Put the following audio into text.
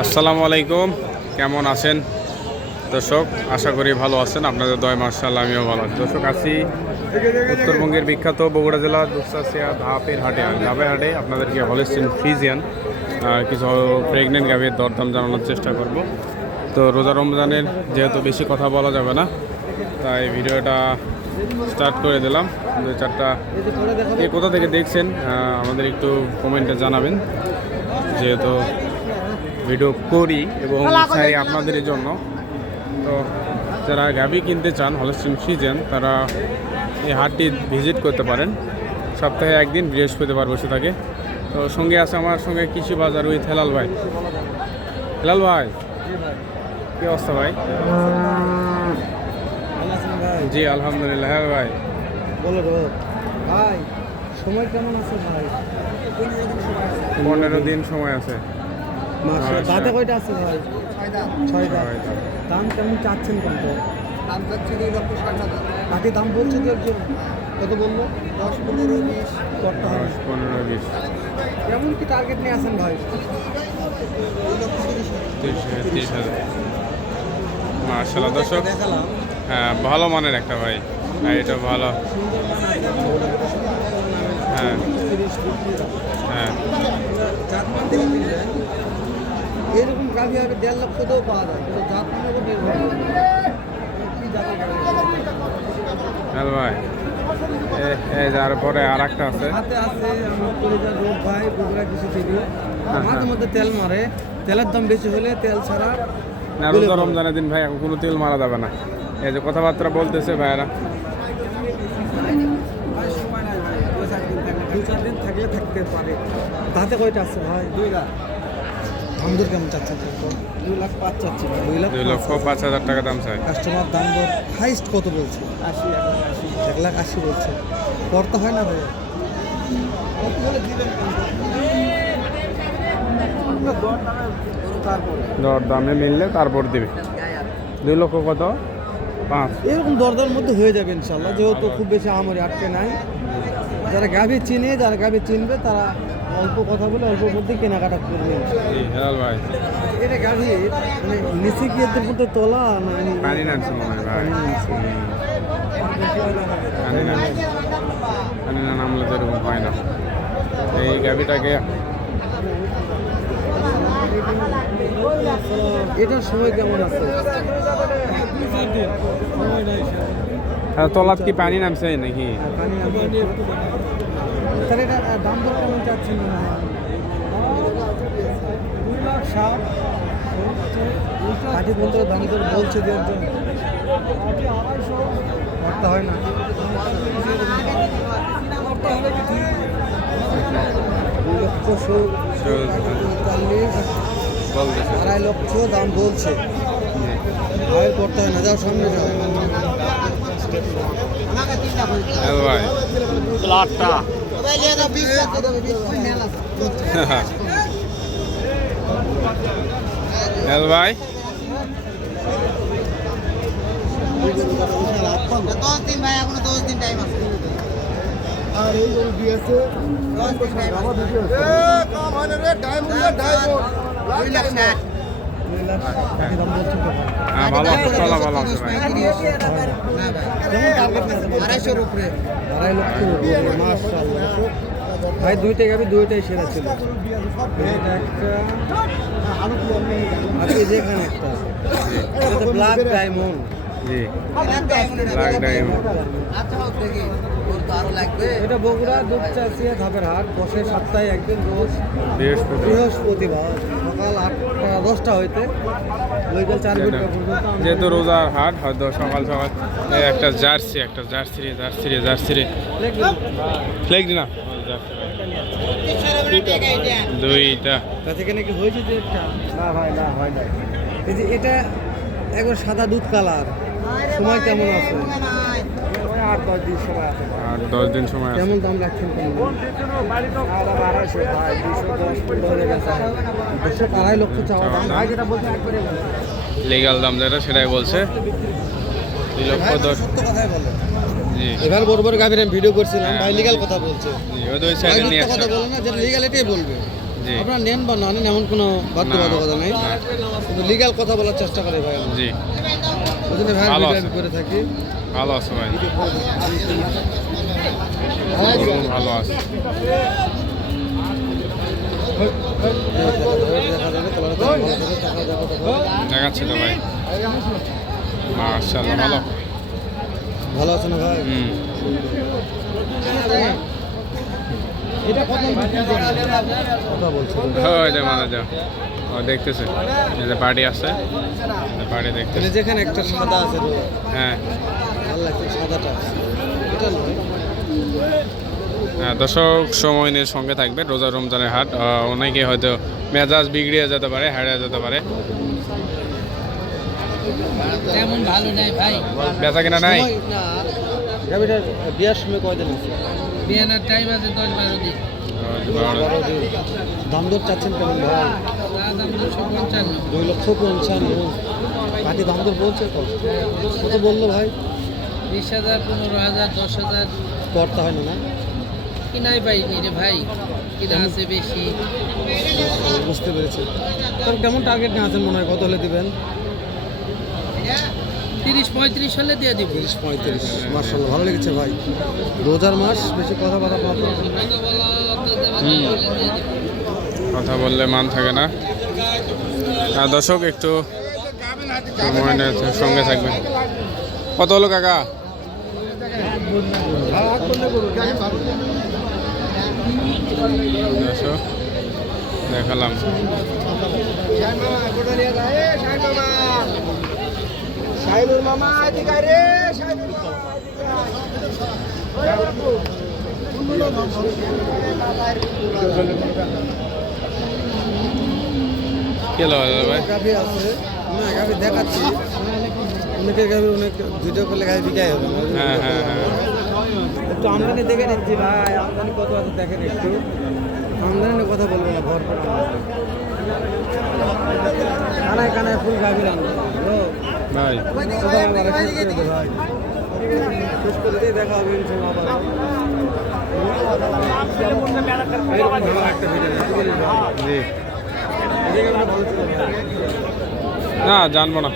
আসসালামু আলাইকুম, কেমন আছেন দর্শক? আশা করি ভালো আছেন। আপনাদের দয় মাশাআল্লাহ আমিও ভালো আছি। দর্শক আছি উত্তরবঙ্গের বিখ্যাত বগুড়া জেলা দুপচাচিয়া ধাপের হাটে। ধাপের হাটে আপনাদেরকে হলিস্টিন ফ্রিজিয়ান কিছু প্রেগনেন্ট গাভীর দরদাম জানানোর চেষ্টা করব। তো রোজা রমজানের যেহেতু বেশি কথা বলা যাবে না, তাই ভিডিওটা স্টার্ট করে দিলাম। দুই চারটা কে কোথা থেকে দেখছেন আমাদের একটু কমেন্টে জানাবেন, যেহেতু ভিডিও করি এবং চাই আপনাদের জন্য। তো যারা গাভী কিনতে চান হলিস্টিন ফ্রিজিয়ান, তারা এই হাটটি ভিজিট করতে পারেন। সপ্তাহে একদিন বৃহস্পতিবার বসে থাকে। তো সঙ্গে আছে আমার সঙ্গে কৃষি বাজার উইথ হেলাল ভাই। হেলাল ভাই, কী অবস্থা ভাই? জি আলহামদুলিল্লাহ। হ্যাঁ ভাই, বলো ভাই, সময় কেমন আছে ভাই? 15 দিন সময় আছে। দাঁতে কয়টা আছে ভাই? 6টা। দাম কেমন চাচ্ছেন? কত দাম চাচ্ছি 2,60,000। বাকি দাম বলছে যে কত বললো? 10, 15, 20। 10, 15, 20। কেমন কি টার্গেট নিয়ে আসেন ভাই? 30,000। মাশাআল্লাহ দর্শক, দেখালাম হ্যাঁ ভালো মানের একটা ভাই। হ্যাঁ এটা ভালো। হ্যাঁ হ্যাঁ এরকম গাভি হবে 1.5 লক্ষতেও পাওয়া যায়, কিন্তু জাত মানের উপর নির্ভর করে। কি জাতের গাভি? হ্যালো ভাই, এই যার পরে আর একটা আছে। হাতে আছে আমার পরিবার রোগ ভাই, বগুড়া কিছু থেকে মাঝে মধ্যে তেল মারে। তেলের দাম বেশি হলে তেল ছাড়া না, রোজা রমজানের দিন ভাই এখন কোনো তেল মারা যাবে না। এই যে কথাবার্তা বলতেছে ভাইয়ারা। সময় নাই ভাই, 2-4 দিন থাকলে থাকতে পারে। তাতে কয়টা আছে ভাই? 2 লাখ। দাম দর কেমন চাচ্ছেন? 2,05,000 চাচ্ছি ভাই। 2,05,000 টাকা দাম চাই। কাস্টমার দাম দর হাইস্ট কত বলছে? 80, 1,80,000 বলছে। করতে হয় না ভাই? কত বলে দিবেন? দর দামে মিললে তারপর দিবে। 2 লক্ষ কত? 5। এরকম দরদার মধ্যে হয়ে যাবে ইনশাল্লাহ, যেহেতু খুব বেশি আমারই আটকে নাই। যারা গাভী চিনে, যারা গাভী চিনবে, তারা অল্প কথা বলে অল্প মধ্যে কেনাকাটা করবে। জি হেলাল ভাই, এটা গাভী মানে নিচে গিয়ে মধ্যে তোলা না? পানি নামছে মনে হয় ভাই। পানি না নামলে তো এরকম হয় না। এই গাভিটাকে এটার সময় কেমন আছে? তলাত কি পানি নামছে নাকি? স্যার এটা দাম দর কেমন চাচ্ছেন? 2,60,000। কাঠি বলতে দাম দর বলছে যে করতে হয় না। 2,40,000, বলতেছে 2.5 লক্ষ দাম বলছে। ভাই করতে হয় না, যাও সামনে যাও। হেলাল ভাই, লাটটা হেলাল ভাই, 10 দিন ভাই, এখনো 10 দিন টাইম আছে। আর এই গরু দিয়েছে 10 দিন টাইম আছে। কম হয় না রে, টাইম হলে টাইম। 2,60,000। কাঠি দাম বলছে তো। হ্যাঁ ভালো আছে, চলা ভালো আছে ভাই। না ভাই, কেমন টার্গেট আছে? 2,500-র উপরে। 2.5 লক্ষ মাশাআল্লাহ। ভাই দুইটা গাবি দুইটাই সেরা ছিল। এটা একটা আর এই যে এখানে একটা, এটা ব্ল্যাক ডায়মন্ড। জি লাখ ডায়মন্ড। আচ্ছা হোক দেখি, ওর তো আরো লাগবে। এটা বগুড়া দুপচাচিয়া ধাপের হাট, বসে সপ্তাহে একদিন, রোজ বৃহস্পতিবার সকাল 8টা 10টা হইতে বৈকাল 4 ঘন্টা পর্যন্ত। যেহেতু রোজার হাট, হয়তো সকাল সকাল এই একটা জার্সি ফ্লেগ না দুইটা। তা সেখানে কি হয়েছে যে একটা? না ভাই, না হয় না। এই যে এটা একবার সাদা দুধ কালার, সময় কেমন আছে? 8-10 দিন সময় আছে। আর 10 দিন সময় আছে। কেমন দাম রাখছেন? 2.5 লক্ষ চাওয়া দাম। ভাই যেটা বলছেন একবারে লিগাল দাম যেটা সেটাই বলছে 2,10,000। সত্য কথাই বলে। জি এবার বড় গাভীর আমি ভিডিও করছিলাম, ভাই লিগ্যাল কথা বলছে। জি ওই দুই সাইডে নিয়ে কথা আসছে। বলে না, যেটা লিগ্যাল এটাই বলবে। জি। আপনারা নেন বা না নেন এমন কোনো বাধ্যবাধকতা নেই, না। কিন্তু লিগ্যাল কথা বলার চেষ্টা করে ভাই আমরা। জি ওই জন্য ভাই ভালো ভিডিও আছে। আমি করে থাকি। ভালো আছে ভাই, গরু ভালো আছে। দেখা যাবে কালার ভালো থাকে, টাকা দেখো দেখো। দেখাচ্ছি তো ভাই, মাশাআল্লাহ ভালো। ভালো আছে না ভাই? হুম এটা কত কথা বলছো? ওই যে মানে যা ও দেখতেছে, এই যে বাড়ি আছে, বাড়ি দেখতেছে। মানে যেখানে একটা সাদা আছে তো হ্যাঁ ভালো লাগছে সাদাটা, এটা নয়। হ্যাঁ, দর্শক সময় নিয়ে সঙ্গে থাকবে। রোজা রমজানের হাট, অনেকে হয়তো মেজাজ বিগড়িয়ে যেতে পারে, হারিয়ে যেতে পারে। তেমন ভালো নাই ভাই। বেচা কিনা নাই? সময় না, গাড়িটার বিয়ার সময় কয়দিন আছে? বিয়ানার টাইম আছে 10-12 দিন। 12 দিন। দাম দর চাচ্ছেন কেমন ভাই? দাম 255। 2,55,000। বাকি দাম দর বলছে কত? কত বললো ভাই? 20,000, 15,000, 10,000 করতে হয় না না? কিনাই পাইনি রে ভাই, কিনা আছে বেশি। বুঝতে পেরেছি। তবে কেমন টার্গেট নিয়ে আছেন মনে হয়, কত হলে দিবেন? 30-35 হলে দিয়ে দিব। 30-35। মার্শাল্লাহ ভালো লেগেছে ভাই। রোজার মাস, বেশি কথা বলা কত বলো তো দেওয়া হুম। হলে দিয়ে দিব। কথা বললে মান থাকে না। দর্শক একটু সময় নিয়ে সঙ্গে থাকবেন। কত হলো কাকা? দর্শক দেখালাম। কে লাগালো ভাই? গাভি আছে না, গাভি দেখাচ্ছি। অনেকের গাভি অনেক ভিডিও করলে গাভি বিকাই হবে না। হ্যাঁ হ্যাঁ হ্যাঁ একটু আমদানি দেখে নিচ্ছি ভাই, আমদানি কত আছে দেখেন একটু। আমদানি কথা বলবো না, ভরপুর আমদানি। কানায় কানায় ফুল গাভি রান্না ভাই। ভাই। শেষ করে দিয়ে দেখা হবে ইনশাল্লাহ আবার। এরকম ঝামেলা একটা ভিডিও নেই, কি বলিস ভাই? জি এদিকে আমরা ভালো ছিল ভাই। না জানবো না।